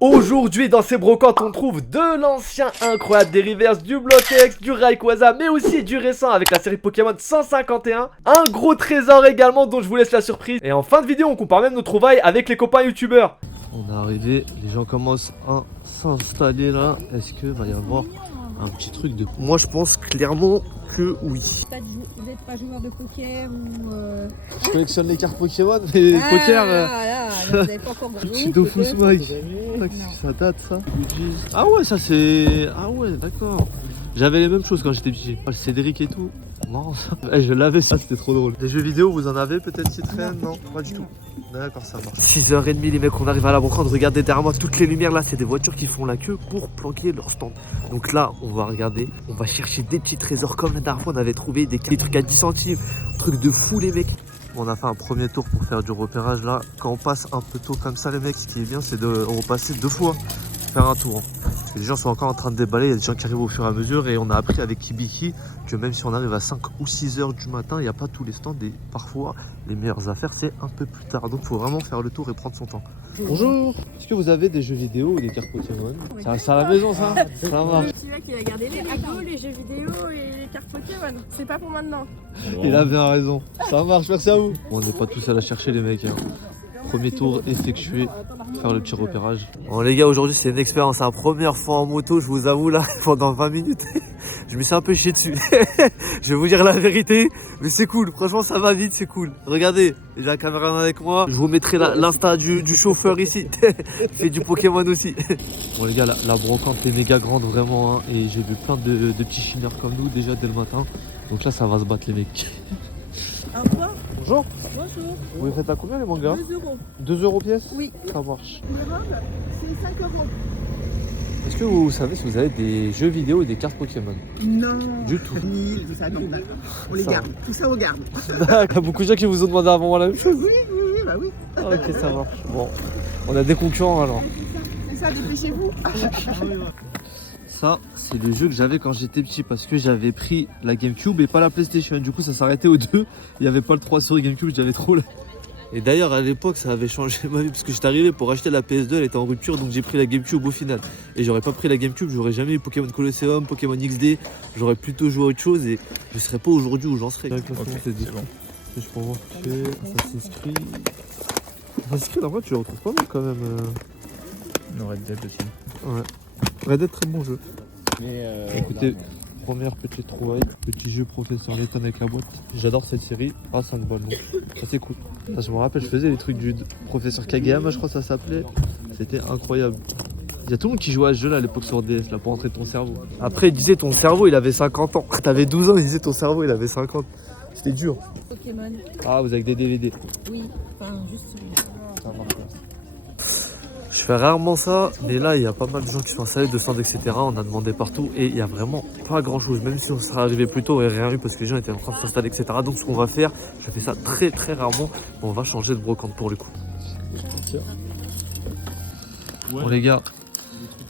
Aujourd'hui dans ces brocantes on trouve de l'ancien incroyable, des reverse, du Block-X, du Rayquaza, mais aussi du récent avec la série Pokémon 151. Un gros trésor également dont je vous laisse la surprise. Et en fin de vidéo on compare même nos trouvailles avec les copains youtubeurs. On est arrivé, les gens commencent à s'installer là. Est-ce que va y avoir un petit truc de... Moi je pense clairement que oui. Vous n'êtes pas joueur de poker ou... Je collectionne les cartes Pokémon, mais poker... Là, vous n'avez pas encore Je suis Dofus Mike. Ça date ça. Ah ouais, ça c'est... Ah ouais, d'accord. J'avais les mêmes choses quand j'étais petit. Oh, le Cédric et tout. Non, ça... je l'avais ça, c'était trop drôle. Les jeux vidéo, vous en avez peut-être si traîne? Non, pas du tout. D'accord, ça marche. 6h30 les mecs, on arrive à la brocante. Regardez derrière moi, toutes les lumières là, c'est des voitures qui font la queue pour planquer leur stand. Donc là, on va regarder, on va chercher des petits trésors comme la dernière fois on avait trouvé des trucs à 10 centimes. Trucs de fou les mecs. On a fait un premier tour pour faire du repérage là. Quand on passe un peu tôt comme ça les mecs, ce qui est bien c'est de repasser 2 fois pour faire un tour. Parce que les gens sont encore en train de déballer, il y a des gens qui arrivent au fur et à mesure. Et on a appris avec Kibiki que même si on arrive à 5 ou 6 heures du matin, il n'y a pas tous les stands. Et parfois les meilleures affaires c'est un peu plus tard. Donc il faut vraiment faire le tour et prendre son temps. Bonjour. Est-ce que vous avez des jeux vidéo ou des cartes Pokémon? Ça reste à la maison ça? Ça marche. Celui-là qui a gardé les Lego, les jeux vidéo et les cartes Pokémon. C'est pas pour maintenant. Il a bien raison. Ça marche, merci à vous. On n'est pas tous à la chercher les mecs. Hein. Premier tour effectué, faire le petit repérage. Bon les gars, aujourd'hui c'est une expérience, la première fois en moto, je vous avoue là, pendant 20 minutes, je me suis un peu chié dessus. Je vais vous dire la vérité, mais c'est cool, franchement ça va vite, c'est cool. Regardez, j'ai la caméra avec moi, je vous mettrai l'insta du chauffeur ici, il fait du Pokémon aussi. Bon les gars, la brocante est méga grande vraiment, hein, et j'ai vu plein de petits chineurs comme nous déjà dès le matin. Donc là ça va se battre les mecs. Au revoir. Bonjour. Bonjour. Vous les faites à combien les mangas? 2 euros. 2 euros pièce? Oui. Ça marche. Les robes, c'est 5 euros. Est-ce que vous savez si vous avez des jeux vidéo et des cartes Pokémon? Non. Du tout. Ni tout ça, non. On les Ça. garde. Tout ça, on garde. Il y a beaucoup de gens qui vous ont demandé avant moi la même chose. Oui, bah oui. Ah, ok, ça marche. Bon, on a des concurrents alors. C'est ça, dépêchez-vous. Ça, c'est le jeu que j'avais quand j'étais petit parce que j'avais pris la GameCube et pas la PlayStation. Du coup, ça s'arrêtait aux deux. Il n'y avait pas le 3 sur GameCube, j'avais trop là. Et d'ailleurs, à l'époque, ça avait changé ma vie parce que j'étais arrivé pour acheter la PS2, elle était en rupture donc j'ai pris la GameCube au final. Et j'aurais pas pris la GameCube, j'aurais jamais eu Pokémon Colosseum, Pokémon XD, j'aurais plutôt joué à autre chose et je serais pas aujourd'hui où j'en serais. Ok, c'est bon. Je peux voir que Assassin's Creed. Assassin's Creed, en vrai, tu le retrouves pas mal quand même. On aurait peut-être aussi. Ouais. Red Dead, très bon jeu. Mais Écoutez, première petite trouvaille, petit jeu Professeur Layton avec la boîte. J'adore cette série, à 5 balles donc ça c'est cool. Ça, je me rappelle, je faisais les trucs du Professeur Kageyama, je crois que ça s'appelait. C'était incroyable. Il y a tout le monde qui jouait à ce jeu là à l'époque sur DS là pour entrer ton cerveau. Après il disait ton cerveau il avait 50 ans. T'avais 12 ans, il disait ton cerveau il avait 50. C'était dur. Pokémon. Ah, vous avez que des DVD. Oui, enfin juste celui-là. Je fais rarement ça, mais là il y a pas mal de gens qui sont installés, de stands, etc. On a demandé partout et il y a vraiment pas grand chose. Même si on serait arrivé plus tôt, on n'aurait rien eu parce que les gens étaient en train de s'installer, etc. Donc ce qu'on va faire, je fais ça très très rarement, on va changer de brocante pour le coup. Bon les gars,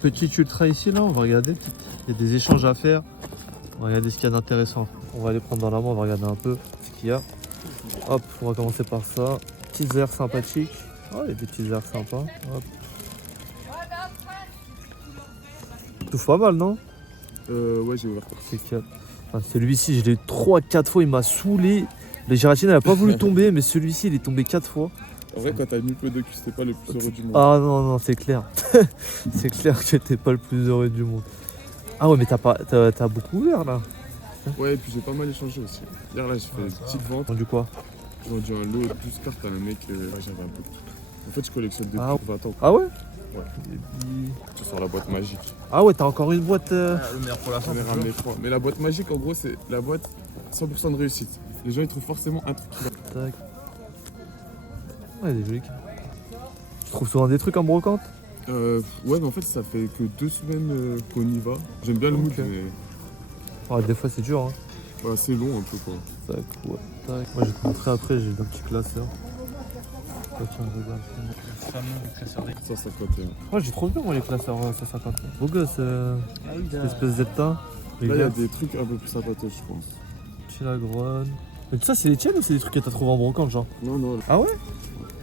petit ultra ici là, on va regarder. Il y a des échanges à faire. On va regarder ce qu'il y a d'intéressant. On va aller prendre dans la main, on va regarder un peu ce qu'il y a. Hop, on va commencer par ça. Petites airs sympathiques. Oh, il y a des petites airs sympas. Hop. Touche pas mal, non? ouais, j'ai ouvert. C'est 4. Enfin, celui-ci, je l'ai eu 3-4 fois, il m'a saoulé. Les gératines, elle a pas voulu tomber, mais celui-ci, il est tombé 4 fois. En vrai, quand t'as mis peu de cul, c'était pas le plus heureux du monde. Ah non, non, c'est clair. C'est clair que t'es pas le plus heureux du monde. Ah ouais, mais t'as beaucoup ouvert là. Ouais, et puis j'ai pas mal échangé aussi. Hier, là, j'ai fait une petite vente. Vendu quoi? J'ai vendu un lot de 12 cartes à un mec. Ouais, j'avais un peu de tout. En fait, je collectionne depuis 20 ans. Ah ouais? Ouais. C'est sur la boîte magique. Ah ouais, t'as encore une boîte. Pour la fin, j'en ai ramené 3. Mais la boîte magique, en gros, c'est la boîte 100% de réussite. Les gens, ils trouvent forcément un truc qui va. Tac. Ouais, des jolies. Tu trouves souvent des trucs en brocante? Ouais, mais en fait, ça fait que 2 semaines qu'on y va. J'aime bien le mood, Ok. mais Ouais, des fois c'est dur, hein. ouais, c'est long un peu, quoi. Tac, ouais, tac. Moi, je vais te montrer après, j'ai un petit classeur. Oh, tiens, regarde. 151. Ouais, j'ai trop bien, moi, les classeurs 150. Beau gosse, cette espèce d'état. Là, il y a des trucs un peu plus sympathiques, je pense. Chilagron. Mais tout ça, c'est les tiennes ou c'est des trucs que t'as trouvé en brocante, genre? Non, non. Ah ouais?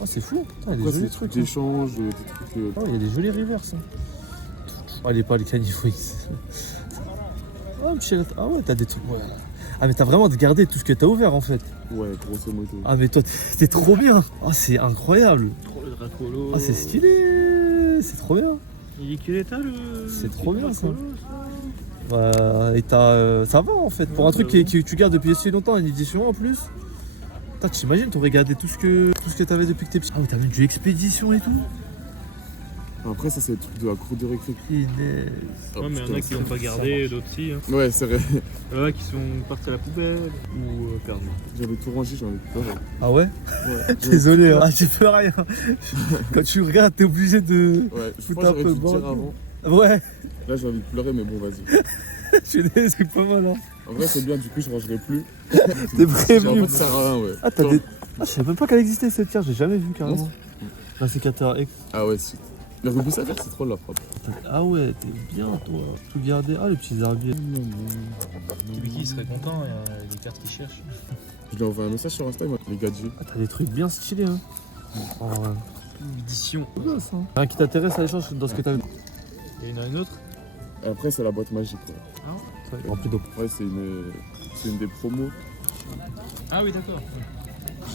Oh, c'est fou. Putain, il y a Après, des c'est jolis des trucs trucs. d'échange, des trucs. Oh, il y a des jolis reverse. Oh, il est pas le caniveau ici. Oh, Michel. Ah ouais, t'as des trucs. Ouais. Ah, mais t'as vraiment gardé tout ce que t'as ouvert en fait. Ouais, grosso modo. Ah, mais toi, t'es trop bien. Oh, c'est incroyable. Le Dracolo. Ah, c'est stylé. C'est trop bien. Il est quel état le. C'est trop bien, ça. Dracolo, Et ça va en fait. Pour un truc que tu gardes depuis si longtemps, une édition en plus. Putain, t'imagines, t'aurais gardé tout ce que t'avais depuis que t'es petit. Ah, mais t'as même du expédition et tout. Après, ça, c'est le truc de la cour de récré. Punaise. Ah, Ouais, mais il y en putain, a qui l'ont pas gardé, d'autres si. Hein. Ouais, c'est vrai. Il y en a qui sont partis à la poubelle ou perdus. J'avais tout rangé, j'en ai peur. Ah ouais. Ouais. Désolé, hein. Ah, tu peux rien. Quand tu regardes, t'es obligé de. Ouais, je Foutre pense un que j'aurais peu dû le te dire bordel. avant. Ouais. Là, j'ai envie de pleurer, mais bon, vas-y. Je suis désolé, c'est pas mal. Hein. En vrai, c'est bien, du coup, je rangerai plus. T'es En prévenu. fait, ça sert à rien, ouais. Ah, t'as des. Ah, je savais même pas qu'elle existait cette pierre, j'ai jamais vu carrément. Un sécateur ex. Ah ouais, si. Le rebus à faire, c'est trop la frappe. Ah ouais, t'es bien toi. Tout garder. Ah, les petits herbiers. Kibiki serait content, il y a des cartes qu'il cherche. Je lui ai envoyé un message sur Insta, il m'a dit, les gadgets. Ah, t'as des trucs bien stylés, hein. Oh, ouais. Édition. C'est bien ça. Rien qui t'intéresse à l'échange dans ce que t'as vu. Il y en a une autre. Après, c'est la boîte magique, ouais. Rempli d'eau. Ouais, c'est une des promos. Ah oui, d'accord.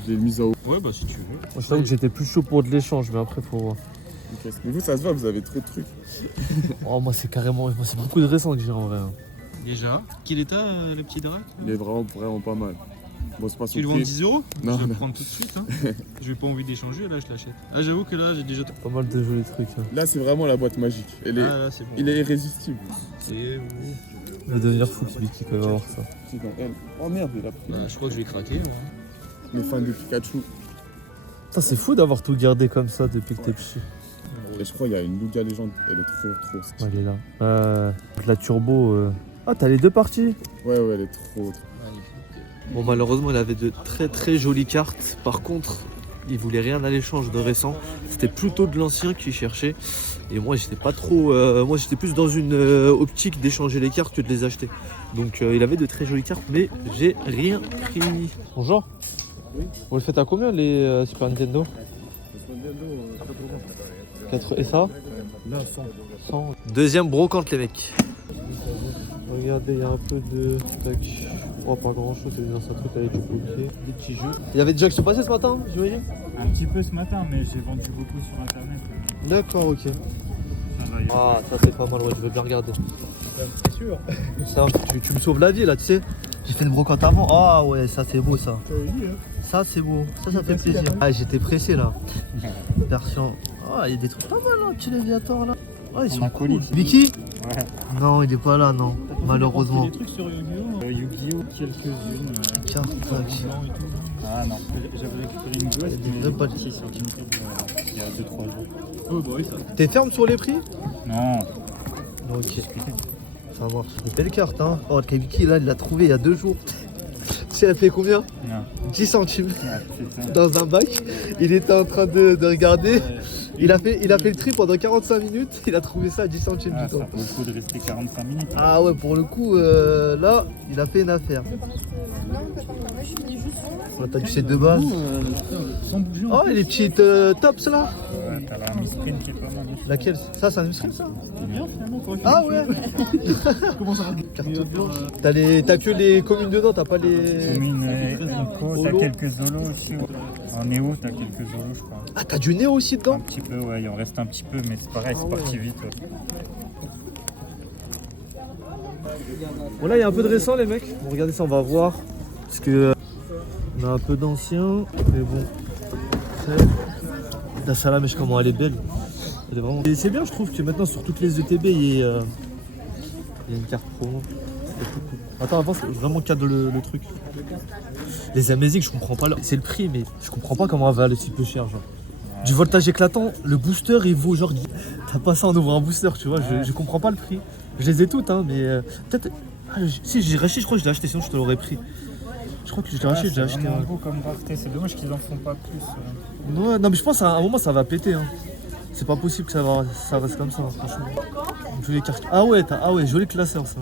Je l'ai mise en haut. Ouais, bah si tu veux. Moi, je t'avoue que j'étais plus chaud pour de l'échange, mais après, faut voir. Mais vous, ça se voit, vous avez trop de trucs. Oh, moi, c'est carrément. Moi, c'est beaucoup de récents que j'ai en vrai. Hein. Déjà. Quel état le petit drac Il est vraiment pas mal. Bon, c'est pas son Tu le vends 10 prix. €? Non, Je vais non. le prendre tout de suite. Hein. J'ai pas envie d'échanger, là je l'achète. Ah, j'avoue que là j'ai déjà. Pas mal de jolis trucs. Hein. Là, c'est vraiment la boîte magique. Ah, là c'est bon. Il est irrésistible. C'est. Il va devenir fou, Kibiki, quand il va voir ça. C'est dans elle. Oh merde, il a pris. Bah, je crois que je vais craquer. Là. Les fans de Pikachu. Putain, c'est fou d'avoir tout gardé comme ça depuis que t'es petit. Et je crois qu'il y a une Lugia légende. Elle est trop Ouais, stylée. elle est là. La turbo. Ah, t'as les deux parties. Ouais, elle est trop. Magnifique. Bon, malheureusement, il avait de très jolies cartes. Par contre, il voulait rien à l'échange de récent. C'était plutôt de l'ancien qu'il cherchait. Et moi, j'étais pas trop. Moi, j'étais plus dans une optique d'échanger les cartes que de les acheter. Donc, il avait de très jolies cartes, mais j'ai rien pris. Bonjour. Vous le faites à combien les Super Nintendo 4 et ça Là, 100. Deuxième brocante, les mecs. Regardez, il y a un peu de. Tac. Oh, pas grand chose, c'est des anciens trucs avec du papier, des petits jeux. Il y avait déjà qui sont passés ce matin, j'imagine. Un petit peu ce matin, mais j'ai vendu beaucoup sur internet. D'accord, ok. Ça va, il y a- Ah, ça c'est pas mal, ouais, je veux bien regarder. C'est sûr. Ça, tu me sauves la vie là, tu sais. J'ai fait une brocante avant. Ah ouais, ça c'est beau ça. Ça c'est beau, ça fait plaisir. Ah, j'étais pressé là. Version. Ah, il y a des trucs pas mal là, petit Léviator là. Ah, ils sont cool. acolyte. Vicky Ouais. Non, il est pas là, non. Malheureusement. Des trucs sur Yu-Gi-Oh! Yu-Gi-Oh! Quelques-unes. Tiens, tac. Blanc et tout. Ah non, j'avais récupéré une gosse Il y a des vrais balles. qui est sur Vinted, il y a 2-3 jours. Oh, bah oui, ça. T'es ferme sur les prix Non, Ok. Ça marche. Des belles cartes, hein. Oh, le Vicky là, il l'a trouvé il y a 2 jours. Tu sais, elle fait combien non. 10 centimes. Ah, putain. Dans un bac. Il était en train de regarder. Il a fait le tri pendant 45 minutes. Il a trouvé ça à 10 centimes Ah, du ça temps. vaut le coup de rester 45 minutes. Ah ouais, pour le coup, là, il a fait une affaire. Là, t'as du set de base. Sans bouger. Oh, et les petites tops là. Ouais, t'as la Miss Print qui est pas mal. Laquelle? Ça, c'est un industrie ça? C'est bien finalement quoi. Ah ouais. Comment ça? Carte blanche. T'as que les communes dedans, t'as pas les. Commune Eco, t'as Holo. quelques Zolos aussi. Ouais. En Néo, t'as quelques Zolos, je crois. Ah, t'as du Néo aussi Un dedans? petit peu, ouais, il en reste un petit peu, mais c'est pareil, c'est parti vite. Ouais. Bon, là, il y a un peu de récent, les mecs. Bon, regardez ça, on va voir. Parce que. On a un peu d'anciens. Mais bon. Après, la salamèche, comment elle est belle. Elle est vraiment. Et c'est bien, je trouve que maintenant, sur toutes les ETB, il y a une carte promo. C'est trop cool. Attends, avant, c'est vraiment cadre le truc. Les Amazing, je comprends pas. C'est le prix, mais je comprends pas comment elle va aller si peu cher. Genre. Du voltage éclatant, le booster, il vaut genre. T'as pas ça en ouvrant un booster, tu vois. Je comprends pas le prix. Je les ai toutes, hein, mais peut-être. Ah, si j'ai racheté, je crois que je l'ai acheté, sinon je te l'aurais pris. Je crois que je l'ai racheté, je l'ai C'est acheté. vraiment Ouais. beau comme rareté, c'est dommage qu'ils en font pas plus. Ouais, non, mais je pense qu'à un moment ça va péter. Hein. C'est pas possible que ça reste comme ça, hein, franchement. Donc, les cartes. Ah ouais, joli classeur ça.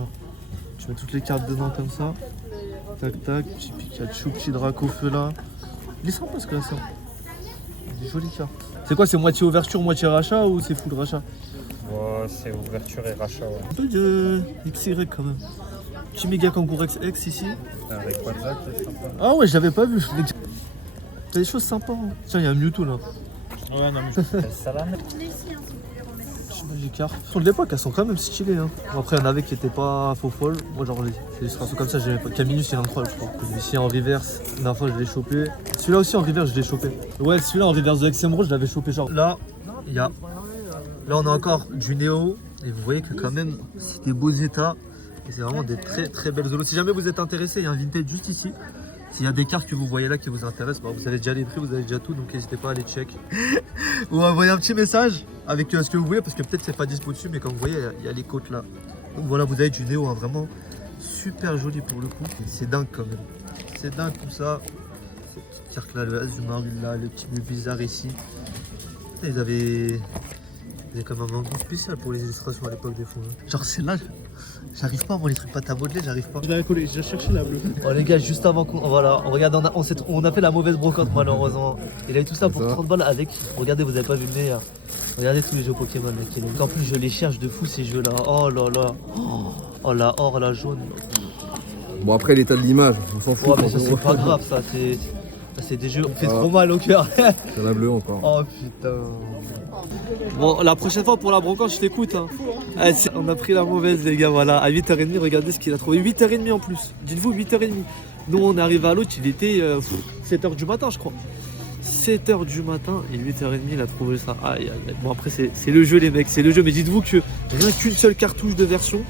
Tu mets toutes les cartes dedans comme ça. Tac tac, petit Pikachu, petit Draco feu là. Il est sympa ce classeur. des jolies cartes. C'est quoi, c'est moitié ouverture, moitié rachat ou c'est full rachat? Ouais, c'est ouverture et rachat, ouais. Un peu de XY quand même. Petit méga kangourou X ici. Avec Wadzak, c'est sympa. Ah ouais, je l'avais pas vu. T'as des choses sympas. Hein. Tiens, il y a un Mewtwo là. Ouais, non, mais Salam. Magikarp. Elles sont de l'époque, elles sont quand même stylées. Hein. Après, il y en avait qui étaient pas faux folles. Moi, genre, c'est des stratos comme ça. Caminus, il est incroyable, je crois. Ici en reverse, la dernière fois, je l'ai chopé. Celui-là aussi en reverse, je l'ai chopé. Ouais, celui-là en reverse de XM Rose, je l'avais chopé. Genre là, il y a. Là, on a encore du Néo. Et vous voyez que quand même, c'est des beaux états. Et c'est vraiment des très très belles zolos. Si jamais vous êtes intéressé, il y a un vintage juste ici. S'il y a des cartes que vous voyez là qui vous intéressent, bah vous avez déjà les prix, vous avez déjà tout, donc n'hésitez pas à les check. Ou envoyer un petit message avec ce que vous voulez, parce que peut-être c'est pas dispo dessus, mais comme vous voyez, il y a les côtes là. Donc voilà, vous avez du Néo, hein, vraiment super joli pour le coup. C'est dingue quand même. C'est dingue tout ça. Cette petite carte là, le Azumarill là, le petit bleu bizarre ici. Ils avaient quand même un goût spécial pour les illustrations à l'époque des fois. Hein. Genre celle-là, j'arrive pas à voir les trucs pâte à modeler, j'arrive pas. Je l'avais collé, j'ai cherché la bleue. Oh les gars, juste avant qu'on... Voilà, regarde, on a fait la mauvaise brocante malheureusement. Il a eu tout ça pour 30 balles avec... Regardez, vous avez pas vu le meilleur. Regardez tous les jeux Pokémon là qu'il y a. En plus, je les cherche de fou ces jeux là. Oh là là. Oh la or, la jaune. Bon, après l'état de l'image, on s'en fout. Ouais, mais ça c'est pas grave, ça c'est des jeux. On fait trop mal au cœur. C'est la bleue encore. Oh putain. Bon, la prochaine fois pour la brocante, je t'écoute. Hein. On a pris la mauvaise, les gars. Voilà, à 8h30, regardez ce qu'il a trouvé. 8h30 en plus. Dites-vous, 8h30. Nous, on est arrivé à l'autre, il était 7h du matin, je crois. 7h du matin et 8h30, il a trouvé ça. Aïe, aïe, aïe. Bon, après, c'est le jeu, les mecs, c'est le jeu. Mais dites-vous que rien qu'une seule cartouche de version,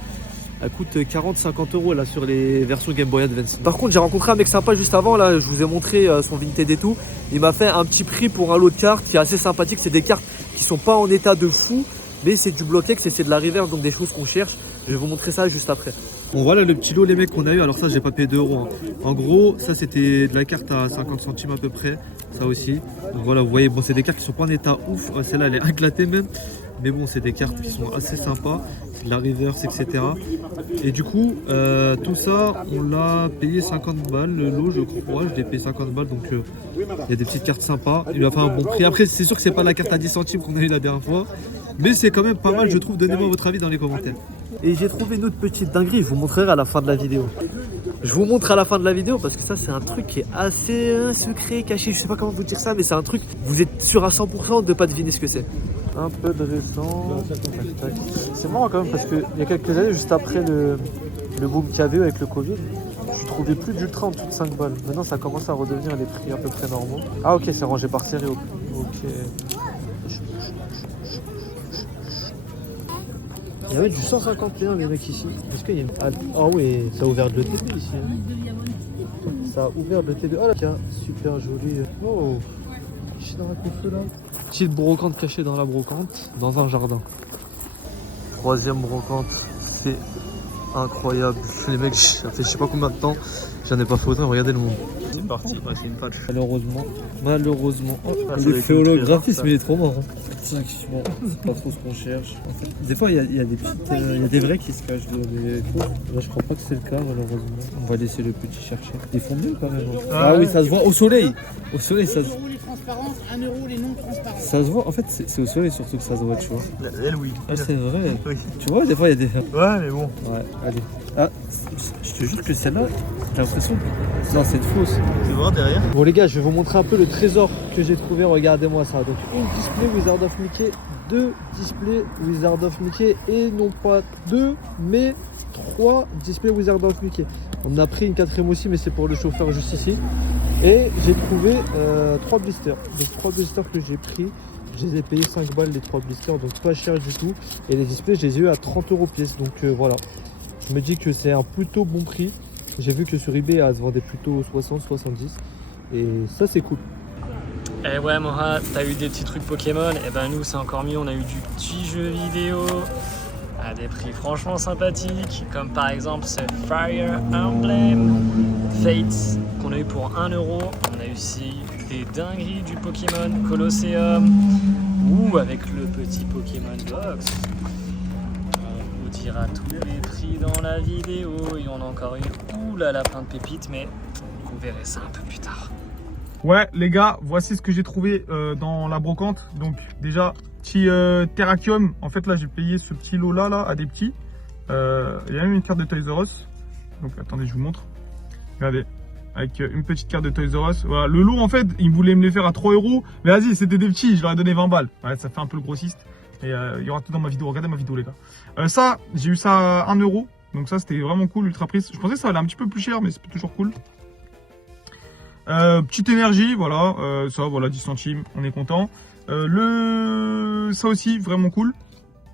elle coûte 40-50 € là sur les versions Game Boy Advance. Par contre, j'ai rencontré un mec sympa juste avant, là, je vous ai montré son Vinted et tout. Il m'a fait un petit prix pour un lot de cartes qui est assez sympathique. C'est des cartes qui sont pas en état de fou, mais c'est du bloc-ex et c'est de la reverse, donc des choses qu'on cherche. Je vais vous montrer ça juste après. Bon, voilà le petit lot, les mecs, qu'on a eu. Alors ça, j'ai pas payé 2 €. Hein. En gros, ça c'était de la carte à 50 centimes à peu près, ça aussi. Donc voilà, vous voyez, bon, c'est des cartes qui sont pas en état ouf. Celle-là, elle est éclatée même. Mais bon, c'est des cartes qui sont assez sympas, de la reverse, etc. Et du coup, tout ça, on l'a payé 50 balles, le lot, je crois. Je l'ai payé 50 balles, donc il y a des petites cartes sympas. Il a fait un bon prix. Après, c'est sûr que c'est pas la carte à 10 centimes qu'on a eu la dernière fois. Mais c'est quand même pas mal, je trouve. Donnez-moi votre avis dans les commentaires. Et j'ai trouvé une autre petite dinguerie, je vous montrerai à la fin de la vidéo. Je vous montre à la fin de la vidéo parce que ça c'est un truc qui est assez secret, caché, je sais pas comment vous dire ça, mais c'est un truc, vous êtes sûr à 100% de pas deviner ce que c'est. Un peu de récent. C'est marrant quand même parce qu'il y a quelques années, juste après le boom qu'il y avait eu avec le Covid, je trouvais plus d'ultra en dessous de 5 balles. Maintenant ça commence à redevenir des prix à peu près normaux. Ah ok, c'est rangé par série. Ok. Il y avait du 151 les mecs ici. Est-ce qu'il y a une... Ah oui, ça a ouvert le TB ici. Ça a ouvert le TB. Oh là, super joli. Oh, caché dans la coiffeuse là. Petite brocante cachée dans la brocante, dans un jardin. Troisième brocante, c'est incroyable. Les mecs, ça fait je sais pas combien de temps, j'en ai pas fait autant, regardez le monde. C'est parti, c'est une patch. Malheureusement. Oh, l'effet holographisme, il est trop marrant. Effectivement, c'est pas trop ce qu'on cherche. En fait, des fois, il y a des petites, il y a des vrais qui se cachent dans les faux. Là, je crois pas que c'est le cas, malheureusement. On va laisser le petit chercher. Ils font mieux quand même. Ah oui, ça se voit au soleil. Au soleil, ça se voit. 1 € les transparentes, 1 € les non transparentes. Ça se voit, en fait, c'est au soleil surtout que ça se voit, tu vois. Elle, oui. Ah, c'est vrai. Oui. Tu vois, des fois, il y a des. Ouais, mais bon. Ouais, allez. Ah, je te jure que celle-là, j'ai l'impression que. Non, c'est fausse. Tu vois derrière. Bon, les gars, je vais vous montrer un peu le trésor que j'ai trouvé. Regardez-moi ça. Donc, une display Wizard of Mickey, 2 displays Wizard of Mickey, et non pas 2, mais 3 displays Wizard of Mickey. On a pris une 4e aussi, mais c'est pour le chauffeur juste ici. Et j'ai trouvé 3 blisters. Donc 3 blisters que j'ai pris. Je les ai payés 5 balles les 3 blisters, donc pas cher du tout. Et les displays, je les ai eu à 30 € pièce. Donc voilà. Je me dis que c'est un plutôt bon prix. J'ai vu que sur eBay, elle se vendait plutôt 60-70. Et ça, c'est cool. Eh ouais Moha, t'as eu des petits trucs Pokémon, et ben nous c'est encore mieux, on a eu du petit jeu vidéo à des prix franchement sympathiques, comme par exemple ce Fire Emblem Fates qu'on a eu pour 1 €. On a aussi des dingueries du Pokémon Colosseum ou avec le petit Pokémon Box. On vous dira tous les prix dans la vidéo et on a encore eu oulala plein de pépites, mais vous verrez ça un peu plus tard. Ouais, les gars, voici ce que j'ai trouvé dans la brocante. Donc, déjà, petit Terrakium. En fait, là, j'ai payé ce petit lot-là à des petits. Il y a même une carte de Toys R Us. Donc, attendez, je vous montre. Regardez, avec une petite carte de Toys R Us. Voilà, le lot, en fait, ils voulaient me les faire à 3 €. Mais vas-y, c'était des petits, je leur ai donné 20 balles. Ouais, ça fait un peu le grossiste. Et il y aura tout dans ma vidéo. Regardez ma vidéo, les gars. Ça, j'ai eu ça à 1 €. Donc, ça, c'était vraiment cool, ultra prise. Je pensais que ça allait un petit peu plus cher, mais c'est toujours cool. Petite énergie, voilà, ça, voilà, 10 centimes, on est content. Ça aussi, vraiment cool.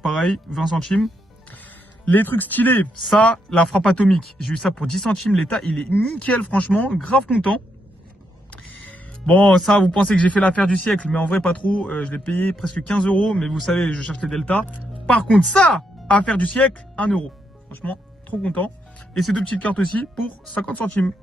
Pareil, 20 centimes. Les trucs stylés, ça, la frappe atomique. J'ai eu ça pour 10 centimes, l'état, il est nickel, franchement, grave content. Bon, ça, vous pensez que j'ai fait l'affaire du siècle, mais en vrai, pas trop. Je l'ai payé presque 15 €, mais vous savez, je cherche les deltas. Par contre, ça, affaire du siècle, 1 €. Franchement, trop content. Et ces deux petites cartes aussi pour 50 centimes.